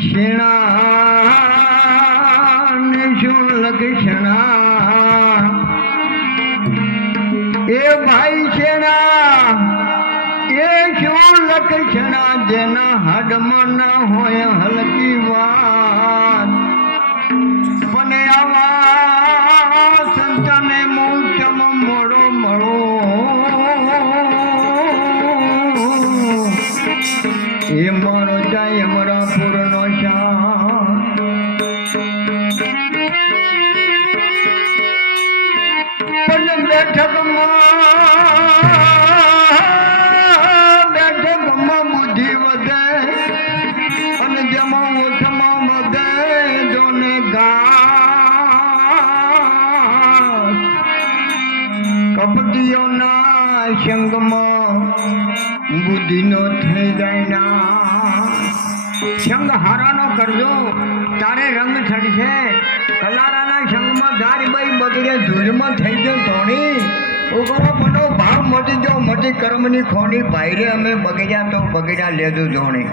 શેણા ને શું લક્ષણા એ ભાઈ શેણા એ શું લક્ષણા જેના હાડમાં ના હોય હલકી વાત પણ આવા સંતને મૂચમ મોડો મળો એ મારો જાય અમારા પૂર્ણો પણ બેઠકમાં બુદ્ધિ વધે અને જેમાં ઓછમાં વધે જોને કપટીઓના સંગમાં બુદ્ધિનો થઈ જાય ના સંગ હારાનો કરજો તારે રંગ ચડશે કલારાના સંગમાં ધારીબાઈ બગડે ધૂળમાં થઈ ગયો ધોણી ઉગરો પનો ભાવ મટી જો મટી કર્મની ખોડી ભાઈરે અમે બગડ્યા તો બગડ્યા લેજો જોણી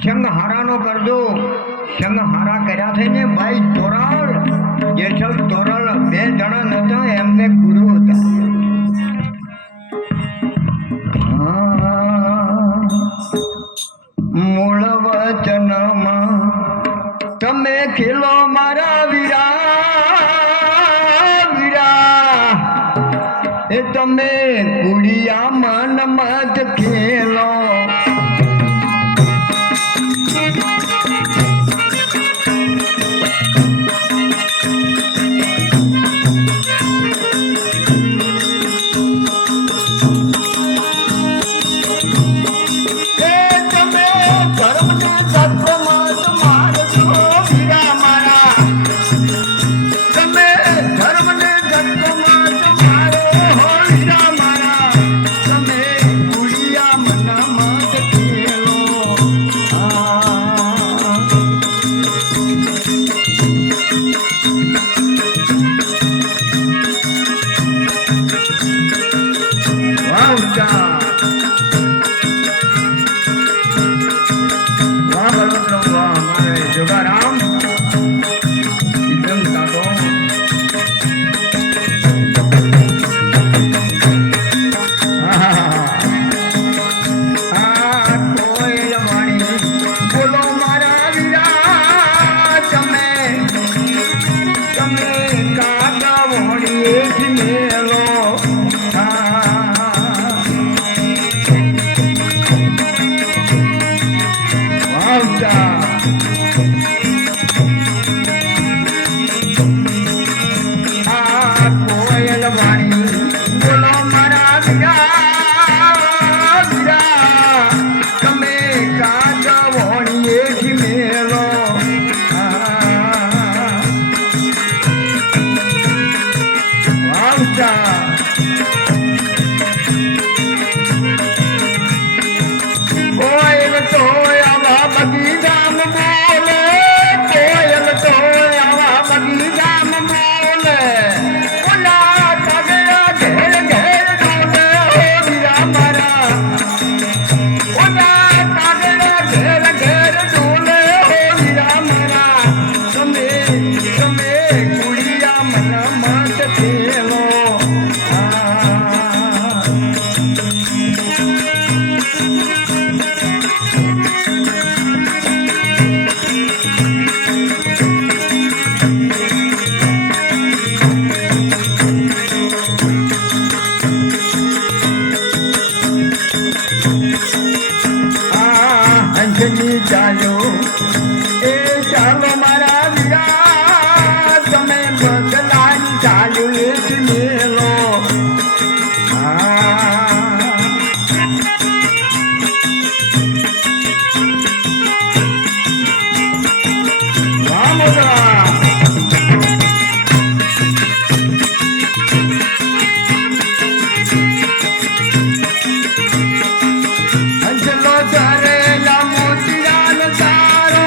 સંગ હારાનો કરજો સંગ હારા કર્યા થઈને ભાઈ તોરાળ જેઠલ તોરાળ બે જણા નતા એમને ગુરુ હતા મૂળ વચનમાં તમે ખેલો મારા વીરા એ તમે કુડિયા મન મત ખેલો અંજલો ચારે મોતીરાન તાર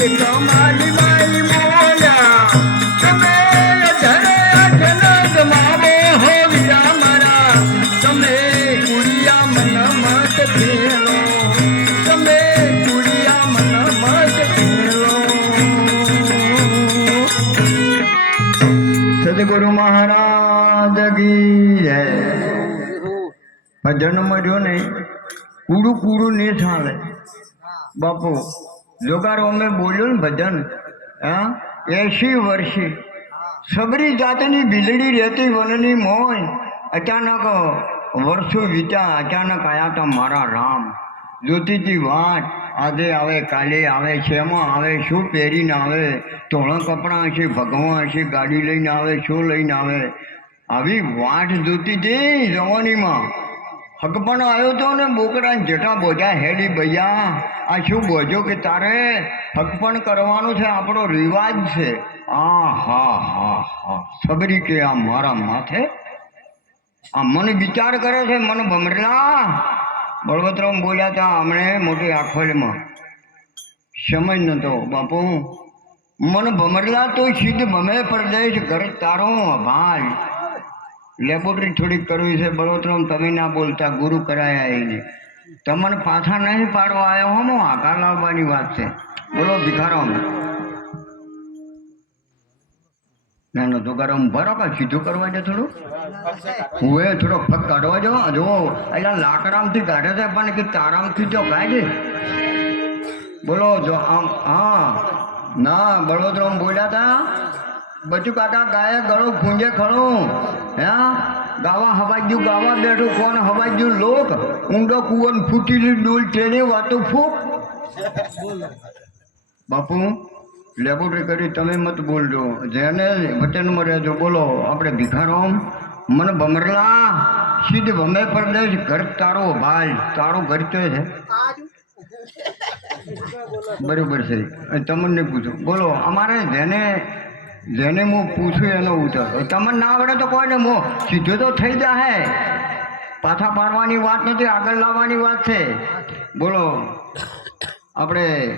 કમાલી માઈ મોયા તમે ધરે અજનક માવો હોવ્યા મારા તમે કુડિયા મન મત ખેલો તમે કુડિયા મન મત ખેલો સદગુરુ મહારાજ કી જય ભજન મળ્યો ને કૂડું કૂડું ને ચાલે બાપુ જોગારો અમે બોલ્યો ને ભજન 80 વર્ષે સબરી જાતની બિલડી રહેતી વનની મોય અચાનક વર્ષો વીત્યા અચાનક આયા તા મારા રામ જોતીતી વાત આજે આવે કાલે આવે શેમાં આવે શું પહેરીને આવે ધોળા કપડાં હશે ભગવાન હશે ગાડી લઈને આવે શું લઈને આવે આવી વાટ જોતી હતી જવાનીમાં હકપણ આવ્યો તો ને બોકડાને જટા બોજા હેડી ભૈયા આ શું બોજો કે તારે હકપણ કરવાનું છે આપણો રિવાજ છે હા હા હા હા સબરી કે આ મારા માથે આ મને વિચાર કરે છે મને ભમરેલા બળવતરામ બોલ્યા હતા હમણે મોટી આખોલમાં સમય નતો બાપુ મને ભમરેલા તો સિદ્ધ ભમે પ્રદેશ ઘર તારો ભાઈ લેબોરેટરી થોડીક કરવી છે બળવતરામ તમે ના બોલતા ગુરુ કરાયા એને તમને પાછા નહીં પાડવા આવ્યો હો આકાર લાવવાની વાત છે બોલો ભિખારામ ના ના તો કરો ભરો કે સીધું કરવા દે થોડું હું થોડો ફક કાઢવા જો જો અહીંયા લાકડામથી કાઢે છે પણ કે તારામથી જો કાઢે બોલો જો આમ હા ના બળવતરામ બોલ્યા હતા બચુ કાકા ગાયે ગળો ખૂંજે ખડું ગાવા હવાઈ ગયું ગાવા બેઠું કોણ હવાઈ ગયું લોક ઊંડો કુવન ફૂટીલી ડોલ ટેને વાતો ફૂક બાપુ લેબોરેટરી કરી તમે મત બોલજો જેને વચનમાં રહેજો બોલો આપણે ભિખારામ મને ભમરલા સીધ ભમે પ્રદેશ ઘર તારો ભાઈ તારો ઘર તો છે બરોબર છે તમને પૂછો બોલો અમારે જેને હું પૂછું એનો ઉત્તર તમને ના આવડે તો કોઈ ને મો સીધો તો થઈ જાય પાછા પાડવાની વાત નથી આગળ લાવવાની વાત છે બોલો આપણે